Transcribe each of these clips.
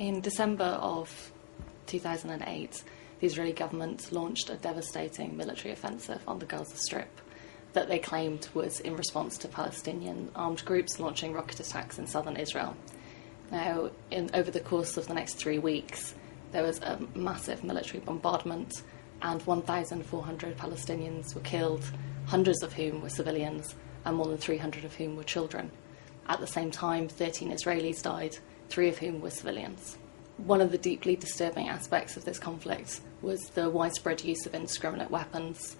In December of 2008, the Israeli government launched a devastating military offensive on the Gaza Strip that they claimed was in response to Palestinian armed groups launching rocket attacks in southern Israel. Now, over the course of the next 3 weeks, there was a massive military bombardment and 1,400 Palestinians were killed, hundreds of whom were civilians and more than 300 of whom were children. At the same time, 13 Israelis died, 3 of whom were civilians. One of the deeply disturbing aspects of this conflict was the widespread use of indiscriminate weapons.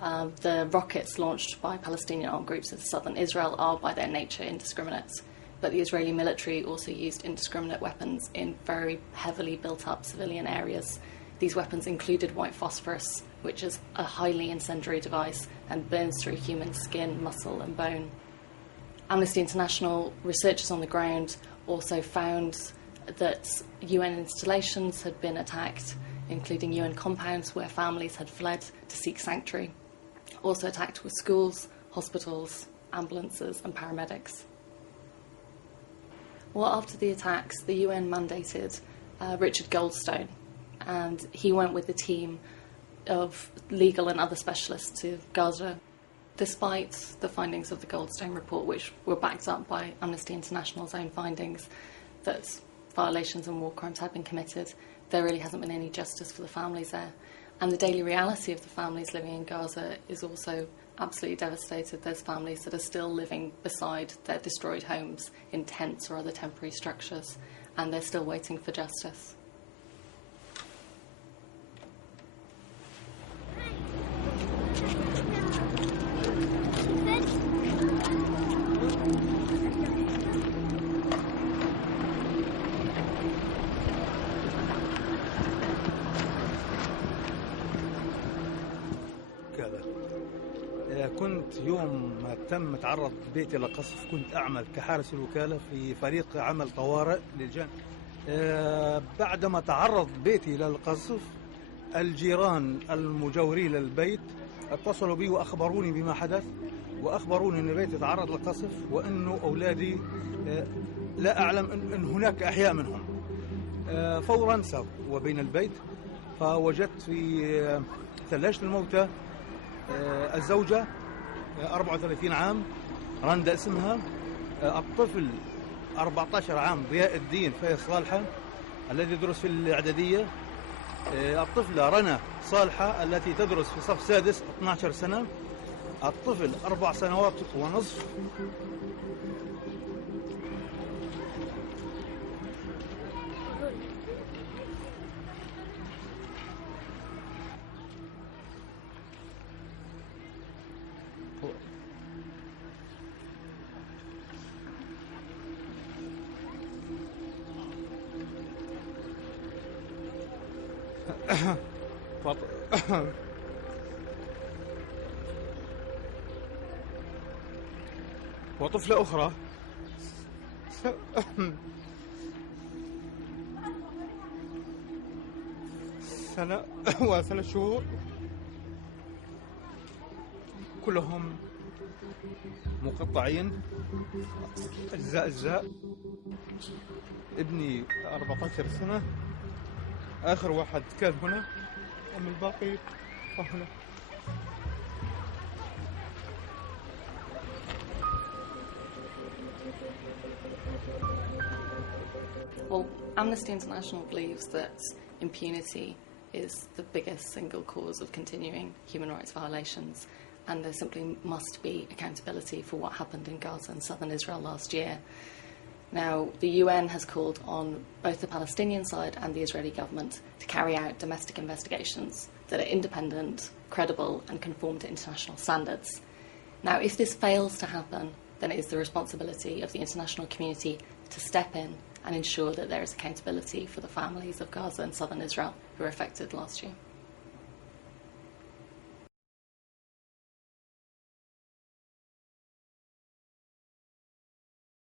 The rockets launched by Palestinian armed groups in southern Israel are by their nature indiscriminate, but the Israeli military also used indiscriminate weapons in very heavily built up civilian areas. These weapons included white phosphorus, which is a highly incendiary device and burns through human skin, muscle and bone. Amnesty International researchers on the ground also found that UN installations had been attacked, including UN compounds where families had fled to seek sanctuary. Also attacked were schools, hospitals, ambulances and paramedics. Well, after the attacks, the UN mandated Richard Goldstone, and he went with a team of legal and other specialists to Gaza. Despite the findings of the Goldstone report, which were backed up by Amnesty International's own findings, that violations and war crimes had been committed, there really hasn't been any justice for the families there. And the daily reality of the families living in Gaza is also absolutely devastated. There's families that are still living beside their destroyed homes in tents or other temporary structures, and they're still waiting for justice. كنت يوم ما تم تعرض بيتي لقصف كنت أعمل كحارس الوكالة في فريق عمل طوارئ للجان. بعدما تعرض بيتي للقصف الجيران المجاورين للبيت اتصلوا بي وأخبروني بما حدث، وأخبروني أن بيتي تعرض للقصف وأنه أولادي لا أعلم أن هناك أحياء منهم. فورا سافروا وبين البيت، فوجدت في ثلاجة الموتى الزوجة 34 عام رندا اسمها، الطفل 14 عام ضياء الدين فايز صالحة الذي يدرس في الإعدادية، الطفلة رنا صالحة التي تدرس في صف سادس 12 سنة، الطفل 4 سنوات ونصف. وطفلة أخرى سنة و3 شهور، كلهم مقطعين أجزاء. ابني 14 سنة، آخر واحد كان هنا، أما الباقي هنا. Well, Amnesty International believes that impunity is the biggest single cause of continuing human rights violations, and there simply must be accountability for what happened in Gaza and southern Israel last year. Now, the UN has called on both the Palestinian side and the Israeli government to carry out domestic investigations that are independent, credible, and conform to international standards. Now, if this fails to happen, then it is the responsibility of the international community to step in and ensure that there is accountability for the families of Gaza and southern Israel who were affected last year.